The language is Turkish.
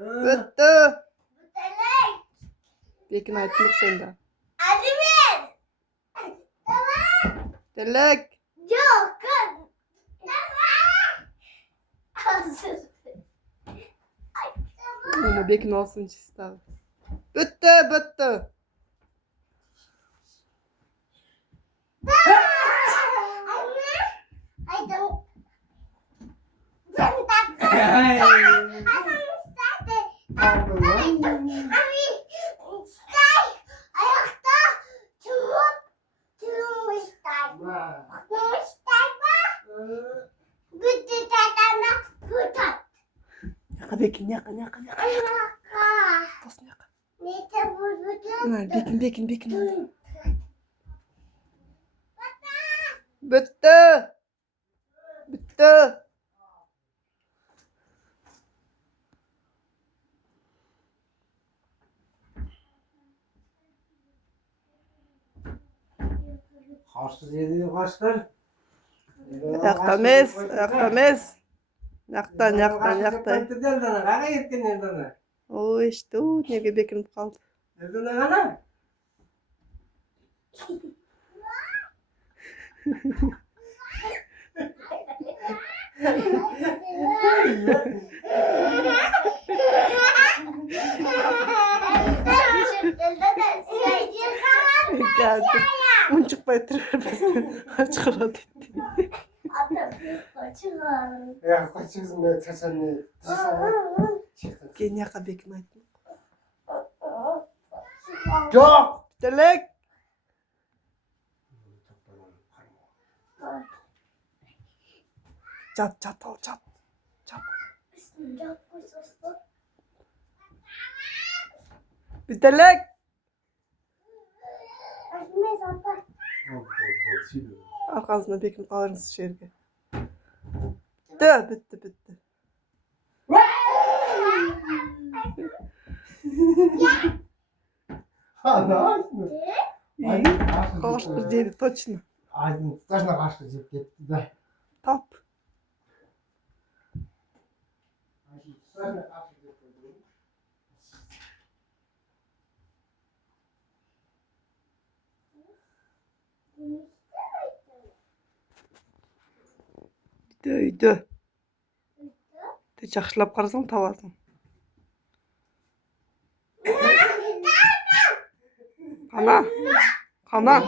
Bitti. Bekin aytmak sende. Adimin. Tamam. Dilek. Yok. Tamam. Hazır. Ay, tamam. Ama Bekin olsun çister. Bitti, bitti. Anne. Ay, tamam. Sen tak. Ay. Aldın lan. Ayakta tutmuşlar. Tutmuşlar bak. Bütün tatama tutar. Yaka Bekin, yaka. Ayakta. Basın yaka. Neyse bu bütün. Ver, Bekin. Bitti. Bitti. Kaşsız yediğin kaşlar. Yaktamez. Yaktan. Nereden kana gittin nereden? O işte o nege bekinip kaldı. Nereden kana? Geldi. Uncuk baytırır basın. Aç kala dedi. Ya kaçıyorsun be çaçan ne? Gen yaka Bekin aytma. Yok. Dilek. Çat. Bir dilek. Arkasına Bekin kalırız şerge. Bitti. Ana. İyi. Kaçtır dedi точно. Aydın taşına kaçtı cep gitti de. Tap. Taşına kaçtı cep gitti. Döydü. De жақшылап қарасаң табасың. Қана. Tamam.